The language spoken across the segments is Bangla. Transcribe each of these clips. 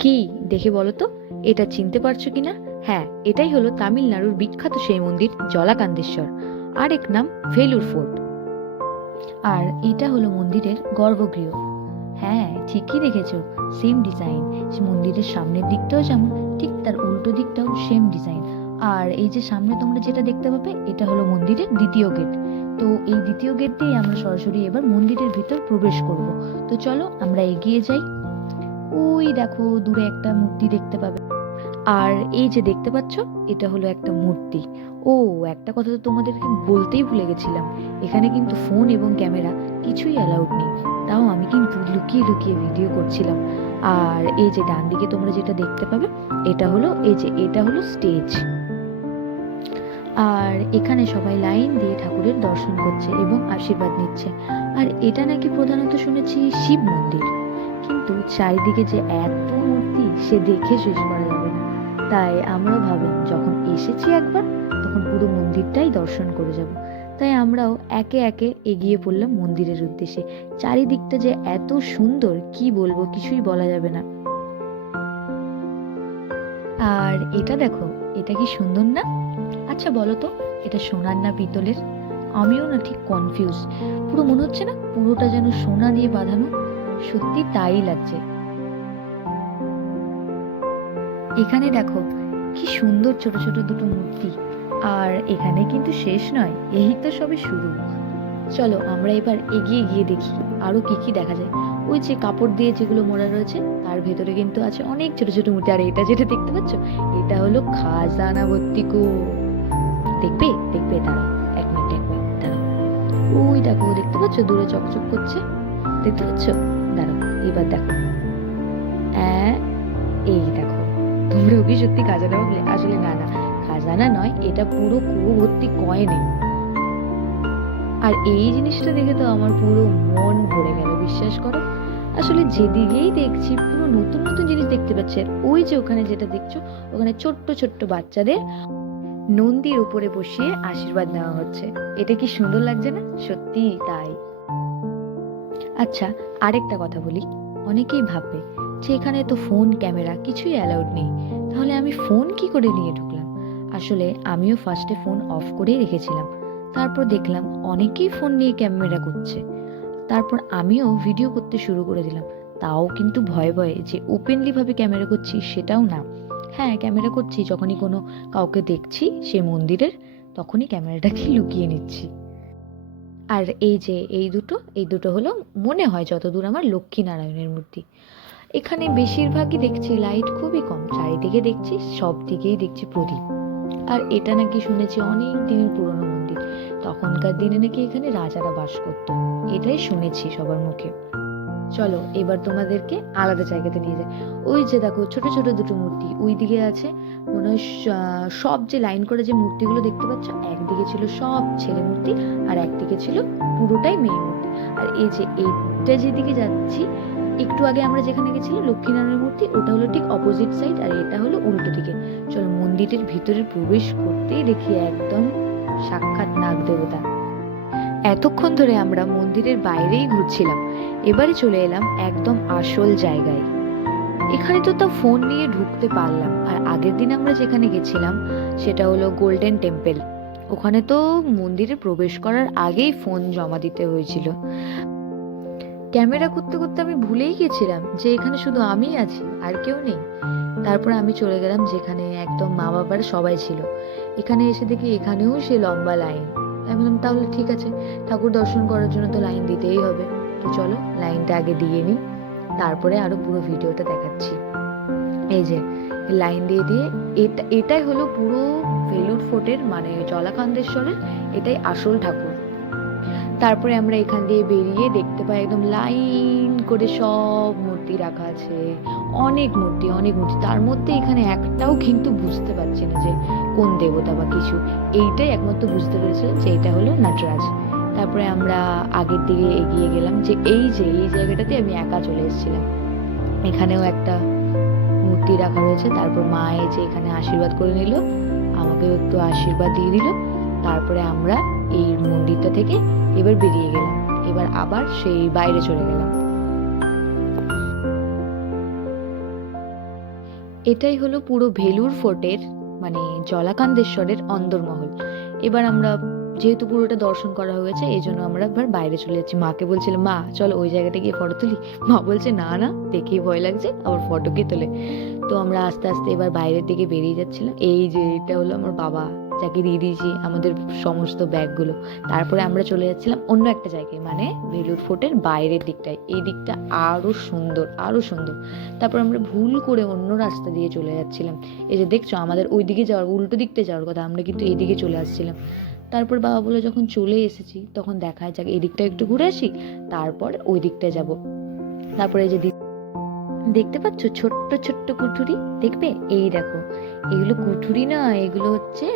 কি দেখে বলো তো, এটা চিনতে পারছো কিনা? হ্যাঁ, এটাই হলো তামিলনাড়ুর বিখ্যাত সেই মন্দির জলাকান্দেশ্বর, আরেক নাম ভেলুর ফোর্ট। আর এটা হলো মন্দিরের গর্ভগৃহ। হ্যাঁ, ঠিকই দেখেছো, সেম ডিজাইন। মন্দিরের সামনের দিকটাও যেমন, ঠিক তার উল্টো দিকটাও সেম ডিজাইন। আর এই যে সামনে তোমরা যেটা দেখতে পাবে, এটা হলো মন্দিরের দ্বিতীয় গেট। তো এই দ্বিতীয় গেট দিয়ে আমরা সরাসরি এবার মন্দিরের ভিতর প্রবেশ করব। তো চলো আমরা এগিয়ে যাই। ওই দেখো দূরে একটা মূর্তি দেখতে পাবে। আর এই যে দেখতে পাচ্ছ, এটা হলো একটা মূর্তি। ও, একটা কথা তো তোমাদেরকে বলতেই ভুলে গেছিলাম, এখানে কিন্তু ফোন এবং ক্যামেরা কিছুই অ্যালাউড নেই। তাও আমি কিন্তু লুকিয়ে লুকিয়ে ভিডিও করছিলাম। আর এই যে ডান দিকে তোমরা যেটা দেখতে পাবে, এটা হলো স্টেজ। আর এখানে সবাই লাইন দিয়ে ঠাকুরের দর্শন করছে এবং আশীর্বাদ নিচ্ছে। আর এটা নাকি প্রধানত শুনেছি শিব মন্দির, কিন্তু চারিদিকে যে এত মূর্তি সে দেখে শেষ করা যাবে না। তাই আমরাও ভাবলাম যখন এসেছি একবার, তখন পুরো মন্দিরটাই দর্শন করে যাব। তাই আমরাও একে একে এগিয়ে পড়লাম মন্দিরের উদ্দেশ্যে। চারিদিকটা যে এত সুন্দর, কি বলবো, কিছুই বলা যাবে না। আর এটা দেখো, এটা কি সুন্দর না? আচ্ছা বলো তো, এটা সোনার না পিতলের? আমিও না ঠিক কনফিউজ। পুরো মনে হচ্ছে না পুরোটা যেন সোনা দিয়ে বাঁধানো। সত্যি তাই লাগছে। এখানে দেখো কি সুন্দর ছোট ছোট দুটো মূর্তি। আর এখানে কিন্তু শেষ নয়, এই তো সবে শুরু। চলো আমরা এবার এগিয়ে গিয়ে দেখি আরো কি কি দেখা যায়। ওই যে কাপড় দিয়ে যেগুলো মোড়া রয়েছে, তার ভেতরে কিন্তু আছে অনেক ছোট ছোট মূর্তি। আর এটা যেটা দেখতে পাচ্ছ, এটা হলো খাজানা ভর্তি কুয়ো। দেখবে দেখবে, দাঁড়াও, এক মিনিট দাঁড়াও। ওই দেখো, দেখতে পাচ্ছ দূরে চকচক করছে, দেখতে পাচ্ছ? দাঁড়াও, এবার দেখো। এই দেখো, তোমরা কি সত্যি খাজানা ভাবলে? আসলে না না, খাজানা নয়, এটা পুরো কুয়ো ভর্তি কয়েনে। আর এই জিনিসটা দেখে তো আমার পুরো মন ভরে গেল, বিশ্বাস করো। আসলে যেদিকেই দেখছি পুরো নতুন নতুন জিনিস দেখতে পাচ্ছি। আর ওই যে ওখানে যেটা দেখছো, ওখানে ছোট্ট ছোট্ট বাচ্চাদের নন্দীর উপরে বসিয়ে আশীর্বাদ নেওয়া হচ্ছে। এটা কি সুন্দর লাগছে না? সত্যি তাই। আচ্ছা, আরেকটা কথা বলি। অনেকেই ভাববে যে এখানে তো ফোন ক্যামেরা কিছুই অ্যালাউড নেই, তাহলে আমি ফোন কি করে নিয়ে ঢুকলাম? আসলে আমিও ফার্স্টে ফোন অফ করেই রেখেছিলাম। তারপর দেখলাম অনেকেই ফোন নিয়ে ক্যামেরা করছে। তারপর আমিও ভিডিও করতে শুরু করে দিলাম। তাও কিন্তু ভয়ে ভয়ে, যে ওপেনলি ভাবে ক্যামেরা করছি সেটাও না। হ্যাঁ, ক্যামেরা করছি যখনই কোনো কাউকে দেখছি সে মন্দিরের, তখনই ক্যামেরাটাকে লুকিয়ে নিচ্ছি। আর এই দুটো হলো, মনে হয় যতদূর আমার, লক্ষ্মী নারায়ণের মূর্তি। এখানে বেশিরভাগই দেখছি লাইট খুবই কম, চারিদিকে দেখছি সব দিকেই দেখছি প্রদীপ। আর এটা নাকি শুনেছি অনেক দিনের পুরনো মন্দির, তখনকার দিনে নাকি এখানে রাজারা বাস করতো, এটাই শুনেছি সবার মুখে। চলো এবার তোমাদেরকে আলাদা জায়গাতে নিয়ে যাই। ওই যে দেখো ছোট ছোট দুটো মূর্তি ওই দিকে আছে। মনে হয় সব যে লাইন করে যে মূর্তিগুলো দেখতে পাচ্ছ, একদিকে ছিল সব ছেলে মূর্তি, আর একদিকে ছিল পুরোটাই মেয়ে মূর্তি। আর এই যে এইটা যেদিকে যাচ্ছি, একটু আগে আমরা যেখানে গেছিলাম লক্ষ্মীনারায়ণের মূর্তি, ওটা হলো ঠিক অপোজিট সাইড, আর এটা হলো উল্টো দিকে। চলো মন্দিরের ভিতরে প্রবেশ করতেই দেখি একদম সাক্ষাৎ নাগ দেবতা। এতক্ষণ ধরে আমরা মন্দিরের বাইরেই ঘুরছিলাম, এবারে চলে এলাম একদম আসল জায়গায়। এখানে তো তা ফোন নিয়ে ঢুকতে পারলাম। আর আগের দিন আমরা যেখানে গেছিলাম সেটা হলো গোল্ডেন টেম্পল। ওখানে তো মন্দিরে প্রবেশ করার আগেই ফোন জমা দিতে হয়েছিল। ক্যামেরা করতে করতে আমি ভুলেই গেছিলাম যে এখানে শুধু আমিই আছি, আর কেউ নেই। তারপর আমি চলে গেলাম যেখানে একদম মা বাবার সবাই ছিল। এখানে এসে দেখি এখানেও সে লম্বা লাইন। আমি বললাম তাহলে ঠিক আছে, ঠাকুর দর্শন করার জন্য তো লাইন দিতেই হবে। তো চলো লাইনটা আগে দিয়ে নিই, তারপরে আরো পুরো ভিডিওটা দেখাচ্ছি। এই যে লাইন দিয়ে দিয়ে, এটাই হলো পুরো ভেলুর ফোর্টের, মানে জলাকান্দেশ্বরের এটাই আসল ঠাকুর। তারপরে আমরা এখান দিয়ে বেরিয়ে দেখতে পাই একদম লাইন করে সব মূর্তি রাখা আছে। অনেক মূর্তি অনেক মূর্তি, তার মধ্যে এখানে একটাও কিন্তু বুঝতে পারছি না যে কোন দেবতা বা কিছু। এইটাই একমাত্র বুঝতে পেরেছিলাম যে এটা হলো নটরাজ। তারপরে আমরা আগের দিকে এগিয়ে গেলাম, যে এই জায়গাটাতে আমি একা চলে এসেছিলাম। এখানেও একটা মূর্তি রাখা রয়েছে। তারপর মা যে এখানে আশীর্বাদ করে নিল, আমাকেও একটু আশীর্বাদ দিয়ে দিল। তারপরে আমরা এই মন্দিরটা থেকে এবার বেরিয়ে গেলাম, এবার আবার সেই বাইরে চলে গেলাম। এটাই হলো পুরো ভেলুর ফোর্টের মানে জলাকান্দেশ্বরের অন্দরমহল। এবার আমরা যেহেতু পুরোটা দর্শন করা হয়েছে এই জন্য আমরা এবার বাইরে চলে যাচ্ছি। মাকে বলছিলাম মা চলো ওই জায়গাটা গিয়ে ফটো তুলি, মা বলছে না না দেখেই ভয় লাগছে আবার ফটো কে তোলে। তো আমরা আস্তে আস্তে এবার বাইরের দিকে বেরিয়ে যাচ্ছিলাম। এই যে এটা হলো আমার বাবা, যাকে দিয়ে দিয়েছি আমাদের সমস্ত ব্যাগগুলো। তারপরে আমরা চলে যাচ্ছিলাম অন্য একটা জায়গায়, মানে ভেলুর ফোর্টের বাইরের দিকটায়। এই দিকটা আরো সুন্দর আরো সুন্দর। তারপর আমরা ভুল করে অন্য রাস্তা দিয়ে চলে যাচ্ছিলাম। এই যে দেখছো আমাদের ওই দিকে যাওয়ার উল্টো দিকটা যাওয়ার কথা, আমরা কিন্তু এই দিকে চলে আসছিলাম। তারপর বাবা বলে যখন চলে এসেছি তখন দেখা যাক এই দিকটা একটু ঘুরে আসি, তারপর ওই দিকটা যাব। তারপরে এই যে দেখতে পাচ্ছ ছোট্ট ছোট্ট কুঠুরি, দেখবে এই দেখো এগুলো কুঠুরি না, এগুলো হচ্ছে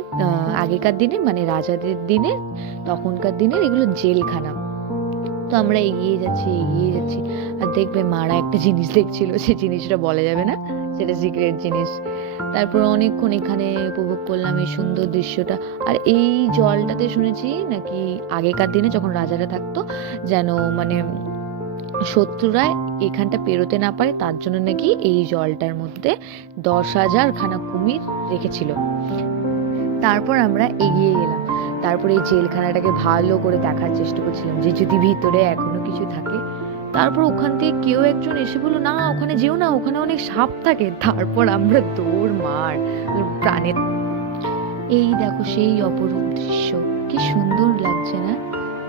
আগেকার দিনে মানে রাজাদের দিনে তখনকার দিনের এগুলো জেলখানা। তো আমরা এগিয়ে যাচ্ছি এগিয়ে যাচ্ছি, আর দেখবে মারা একটা জিনিস দেখছিল, সে জিনিসটা বলা যাবে না, সেটা সিক্রেট জিনিস। তারপর অনেকক্ষণ এখানে উপভোগ করলাম এই সুন্দর দৃশ্যটা। আর এই জলটাতে শুনেছি নাকি আগেকার দিনে যখন রাজারা থাকতো যেন মানে শত্রুরা এখানটা পেরোতে না পারে তার জন্য নাকি এই জলটার মধ্যে 10,000 খানা কুমির রেখেছিল। তারপর আমরা এগিয়ে গেলাম। তারপরে এই জেলখানাটাকে ভালো করে দেখার চেষ্টা করছিলাম যে যদি ভিতরে এখনো কিছু থাকে। তারপর ওখান থেকে কেউ একজন এসে বললো না ওখানে যেও না, ওখানে অনেক সাপ থাকে। তারপর আমরা দৌড় মার প্রাণে। এই দেখো সেই অপরূপ দৃশ্য, কি সুন্দর লাগছে না?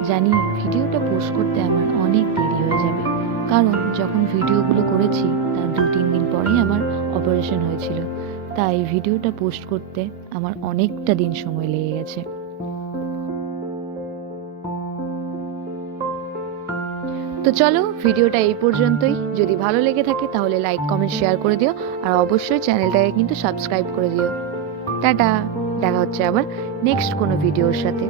জানি ভিডিওটা পোস্ট করতে আমার অনেক দেরি হয়ে যাবে, কারণ যখন ভিডিওগুলো করেছি তার 2-3 দিন পরেই আমার অপারেশন হয়েছিল, তাই ভিডিওটা পোস্ট করতে আমার অনেকটা দিন সময় লেগে গেছে। তো চলো ভিডিওটা এই পর্যন্তই। যদি ভালো লেগে থাকে তাহলে লাইক কমেন্ট শেয়ার করে দিও, আর অবশ্যই চ্যানেলটাকে কিন্তু সাবস্ক্রাইব করে দিও। টাটা, দেখা হচ্ছে আবার নেক্সট কোনো ভিডিওর সাথে।